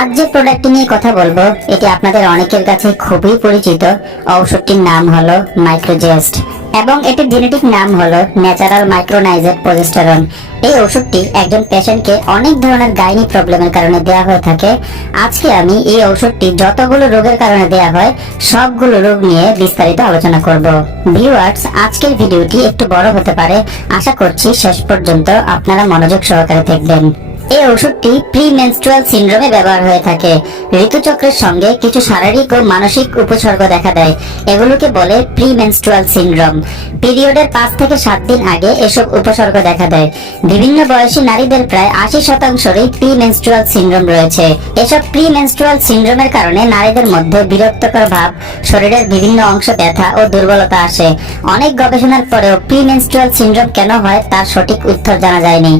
আজ যে প্রোডাক্টটি নিয়ে কথা বলব, এটি আপনাদের অনেকের কাছে খুবই পরিচিত। ঔষধটির নাম হলো মাইক্রোজেস্ট এবং এটির জেনেটিক নাম হলো ন্যাচারাল মাইক্রোনাইজেড প্রজেস্টেরন এই ওষুধটি একজন পেশেন্টকে অনেক ধরনের গাইনি প্রবলেমের কারণে দেওয়া হয়ে থাকে। আজকে আমি এই ওষুধটি যতগুলো রোগের কারণে দেওয়া হয়, সবগুলো রোগ নিয়ে বিস্তারিত আলোচনা করব। ভিউয়ার্স আজকের ভিডিওটি একটু বড় হতে পারে। আশা করছি শেষ পর্যন্ত আপনারা মনোযোগ সহকারে দেখবেন। এই ওষুধটি প্রি মেনস্ট্রুয়াল সিন্ড্রোমে ব্যবহার হয়ে থাকে। ঋতুচক্রের সঙ্গে কিছু শারীরিক ও মানসিক উপসর্গ দেখা দেয়। এগুলোকে বলে প্রি মেনস্ট্রুয়াল সিন্ড্রোম। পিরিয়ডের পাঁচ থেকে সাত দিন আগে এসব উপসর্গ দেখা দেয়। বিভিন্ন বয়সী নারীদের প্রায় আশি শতাংশরই প্রি মেনস্ট্রুয়াল সিন্ড্রোম রয়েছে। এসব প্রি মেনস্ট্রুয়াল সিন্ড্রোমের কারণে নারীদের মধ্যে বিরক্তকর ভাব, শরীরের বিভিন্ন অংশ ব্যথা ও দুর্বলতা আসে। অনেক গবেষণার পরেও প্রি মেনস্ট্রুয়াল সিন্ড্রোম কেন হয় তার সঠিক উত্তর জানা যায়নি।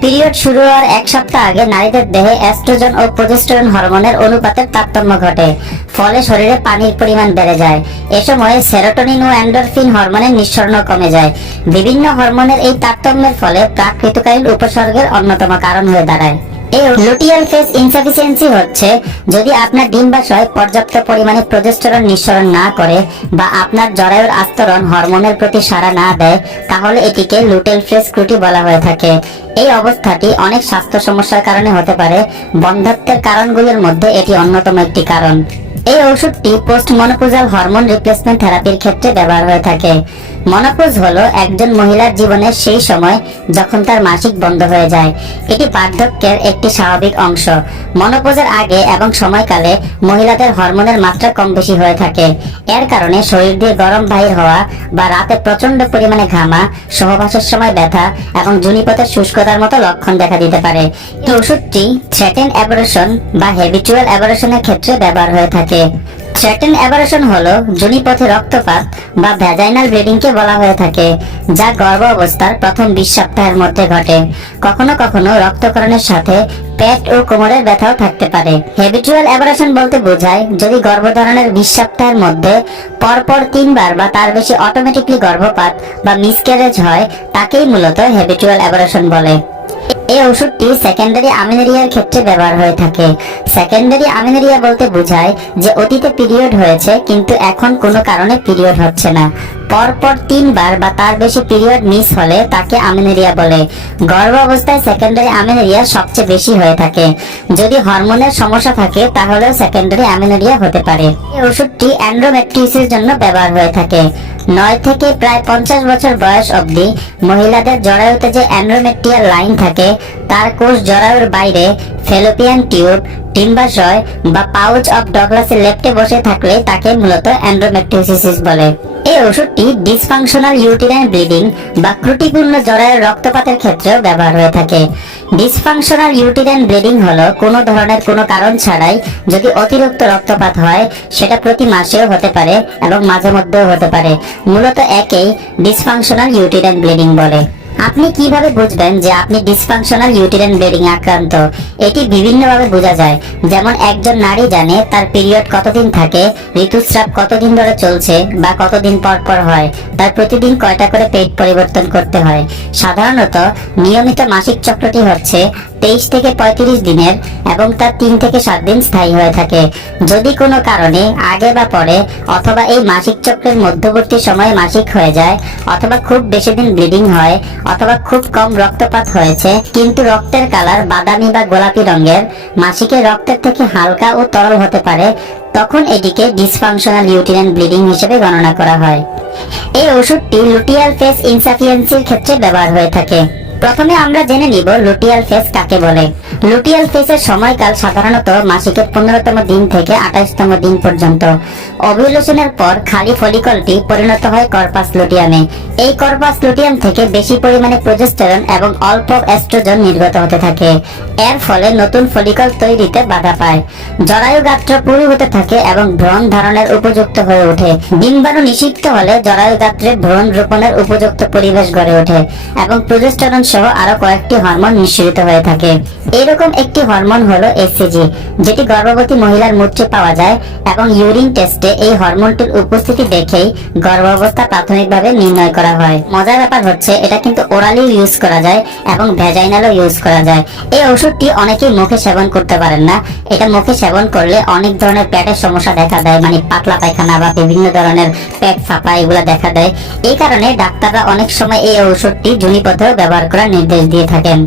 পিরিয়ড শুরু হওয়ার এক সপ্তাহ আগে নারীদের দেহে অ্যাস্ট্রোজেন ও প্রজেস্টেরন হরমোনের অনুপাতের তারতম্য ঘটে, ফলে শরীরে পানির পরিমাণ বেড়ে যায়। এ সময় সেরোটোনিন ও এন্ডোরফিন হরমোনের নিঃসরণ কমে যায়। বিভিন্ন হরমোনের এই তারতম্যের ফলে প্রাক ঋতুকালীন উপসর্গের অন্যতম কারণ হয়ে দাঁড়ায়। এই লুটিয়াল ফেস ইনসাফিসিয়েন্সি হচ্ছে যদি আপনার ডিম্বাশয় পর্যাপ্ত পরিমাণে প্রজেস্টেরন নিঃসরণ না করে বা আপনার জরায়ুর আস্তরণ হরমোনের প্রতি সাড়া না দেয়, তাহলে এটিকে লুটেল ফেস ক্রুটি বলা হয়ে থাকে। এই অবস্থাটি অনেক স্বাস্থ্য সমস্যার কারণে হতে পারে। বন্ধাত্বের কারণগুলোর মধ্যে এটি অন্যতম একটি কারণ। এই ওষুধটি পোস্ট মনোপোজাল হরমোন রিপ্লেসমেন্ট থেরাপির ক্ষেত্রে ব্যবহার হয়ে থাকে। মনোপোজ হলো একজন মহিলার জীবনের সেই সময় যখন তার মাসিক বন্ধ হয়ে যায়। এটি বার্ধক্যের একটি স্বাভাবিক অংশ। মনোপোজের আগে এবং সময়কালে মহিলাদের হরমোনের মাত্রা কম বেশি হয়ে থাকে। এর কারণে শরীর দিয়ে গরম বাহির হওয়া বা রাতে প্রচণ্ড পরিমাণে ঘামা, সহবাসের সময় ব্যথা এবং জুনিপথের শুষ্কতার মতো লক্ষণ দেখা দিতে পারে। এই ওষুধটি থ্রেটেন অ্যাবরেশন বা হেবিচুয়াল অ্যাবরেশনের ক্ষেত্রে ব্যবহার হয়ে থাকে। থ্রেটেন অ্যাবারেশন হলো জুনিপথে রক্তপাত বা ভ্যাজাইনাল ব্লিডিংকে বলা হয়ে থাকে, যা গর্ভ অবস্থার প্রথম বিশ সপ্তাহের মধ্যে ঘটে। কখনো কখনো রক্তকরণের সাথে পেট ও কোমরের ব্যথাও থাকতে পারে। হেবিচুয়াল অ্যাবারেশন বলতে বোঝায়, যদি গর্ভধারণের বিশ সপ্তাহের মধ্যে পরপর তিনবার বা তার বেশি অটোমেটিকলি গর্ভপাত বা মিসক্যারেজ হয়, তাকেই মূলত হেবিচুয়াল অ্যাবারেশন বলে। এই ওষুধটি সেকেন্ডারি আমিনেরিয়ার ক্ষেত্রে ব্যবহার হয়ে থাকে। সেকেন্ডারি আমিনেরিয়া বলতে বোঝায় যে অতীতে পিরিয়ড হয়েছে, কিন্তু এখন কোনো কারণে পিরিয়ড হচ্ছে না। পরপর তিনবার বা তার বেশি পিরিয়ড মিস হলে তাকে আমিনেরিয়া বলে। গর্ভ অবস্থায় সেকেন্ডারি আমিনেরিয়া সবচেয়ে বেশি হয়ে থাকে। যদি হরমোনের সমস্যা থাকে, তাহলেও সেকেন্ডারি আমিনেরিয়া হতে পারে। এই ওষুধটি অ্যান্ড্রোমেট্রিসের জন্য ব্যবহার হয়ে থাকে। নয় থেকে প্রায় পঞ্চাশ বছর বয়স অবধি মহিলাদের জরায়ুতে যে অ্যান্ড্রোমেট্রিয়াল লাইন থাকে, তার কোষ জরায়ুর বাইরে ফেলোপিয়ান টিউব ডিম্বাশয় বা পাউচ অফ ডগলাসের লেফটে বসে থাকলে তাকে মূলত অ্যান্ড্রোমেট্রিওসিস বলে। এই ওষুধটি ডিসফাংশনাল ইউটিরাইন ব্লিডিং বা ত্রুটিপূর্ণ জরায়ুর রক্তপাতের ক্ষেত্রেও ব্যবহার হয়ে থাকে। ডিসফাংশনাল ইউটিরাইন ব্লিডিং হলো কোনো ধরনের কোনো কারণ ছাড়াই যদি অতিরিক্ত রক্তপাত হয়, সেটা প্রতি মাসেও হতে পারে এবং মাঝে মধ্যেও হতে পারে। মূলত একেই ডিসফাংশনাল ইউটিরাইন ব্লিডিং বলে। আপনি কীভাবে বুঝবেন যে আপনি ডিসফাংশনাল ইউটিরাইন ব্লিডিং আক্রান্ত? এটি বিভিন্নভাবে বোঝা যায়। যেমন একজন নারী জানে তার পিরিয়ড কতদিন থাকে, ঋতুস্রাব কতদিন ধরে চলছে বা কতদিন পর পর হয়। তার প্রতিদিন কয়টা করে পেট পরিবর্তন করতে হয়? সাধারণত নিয়মিত মাসিক চক্রটি হচ্ছে তেইশ থেকে পঁয়ত্রিশ দিনের এবং তার তিন থেকে সাত দিন স্থায়ী হয়ে থাকে। যদি কোনো কারণে আগে বা পরে অথবা এই মাসিক চক্রের মধ্যবর্তী সময়ে মাসিক হয়ে যায় অথবা খুব বেশি দিন ব্লিডিং হয় অথবা খুব কম রক্তপাত হয়েছে, কিন্তু রক্তের কালার বাদামি বা গোলাপি রঙের। মাসিকে রক্তের থেকে হালকা ও তরল হতে পারে, তখন এটিকে ডিসফাংশনাল ইউটিরিয়ান ব্লিডিং হিসেবে গণনা করা হয়। এই ওষুধটি লুটিয়াল ফেস ইনসাফিয়েন্সির ক্ষেত্রে ব্যবহার হয়ে থাকে। প্রথমে আমরা জেনে নিব লুটিয়াল ফেস কাকে বলে। লুটিয়াল ফেসের সময়কাল সাধারণত মাসিকের পনেরোতম দিন থেকে আঠাশতম দিন পর্যন্ত। ওভিউলেশনের পর খালি ফলিকলটি পরিণত হয় কর্পাস লুটিয়ামে। এই কর্পাস লুটিয়াম থেকে বেশি পরিমাণে প্রজেস্টেরন এবং অল্প এস্ট্রোজেন নির্গত হতে থাকে। এর ফলে নতুন ফলিকল তৈরিতে বাধা পায়। জরায়ু গাত্র পুরু হতে থাকে এবং ভ্রণ ধারণের উপযুক্ত হয়ে ওঠে। ডিম্বাণু নিষিক্ত হলে জরায়ু গাত্রে ভ্রণ রোপণের উপযুক্ত পরিবেশ গড়ে ওঠে এবং প্রজেস্টেরন সহ আরও কয়েকটি হরমোন নিঃসরিত হয়ে থাকে। এরকম একটি হরমোন হলো এসসিজি যেটি গর্ভবতী মহিলার মূত্রে পাওয়া যায় এবং ইউরিন টেস্টে এই হরমোনটির উপস্থিতি দেখেই গর্ভাবস্থা প্রাথমিকভাবে নির্ণয় করা হয়। মজার ব্যাপার হচ্ছে, এটা কিন্তু ওরালিও ইউজ করা যায় এবং ভেজাইনালও ইউজ করা যায়। এই ওষুধটি অনেকেই মুখে সেবন করতে পারেন না। এটা মুখে সেবন করলে অনেক ধরনের পেটের সমস্যা দেখা দেয় মানে পাতলা পায়খানা বা বিভিন্ন ধরনের পেট ফাঁপা এগুলো দেখা দেয়। এই কারণে ডাক্তাররা অনেক সময় এই ওষুধটি জুনিপথেও ব্যবহার করার নির্দেশ দিয়ে থাকেন।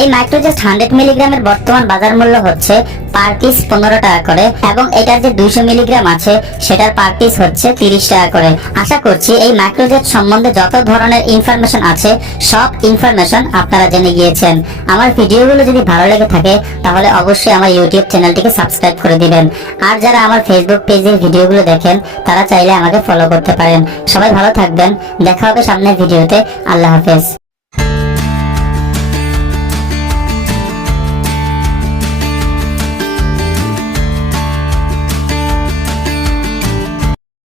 এই মাইক্রোজেস্ট হান্ড্রেড মিলিগ্রামের বর্তমান বাজার মূল্য হচ্ছে পার পিস পনেরো টাকা করে এবং এটার যে দুইশো মিলিগ্রাম আছে, সেটার পার পিস হচ্ছে তিরিশ টাকা করে। আশা করছি এই মাইক্রোজেট সম্বন্ধে যত ধরনের ইনফরমেশন আছে, সব ইনফরমেশন আপনারা জেনে গিয়েছেন। আমার ভিডিওগুলো যদি ভালো লেগে থাকে, তাহলে অবশ্যই আমার ইউটিউব চ্যানেলটিকে সাবস্ক্রাইব করে দিবেন। আর যারা আমার ফেসবুক পেজে ভিডিওগুলো দেখেন, তারা চাইলে আমাকে ফলো করতে পারেন। সবাই ভালো থাকবেন। দেখা হবে সামনের ভিডিওতে। আল্লাহ হাফেজ।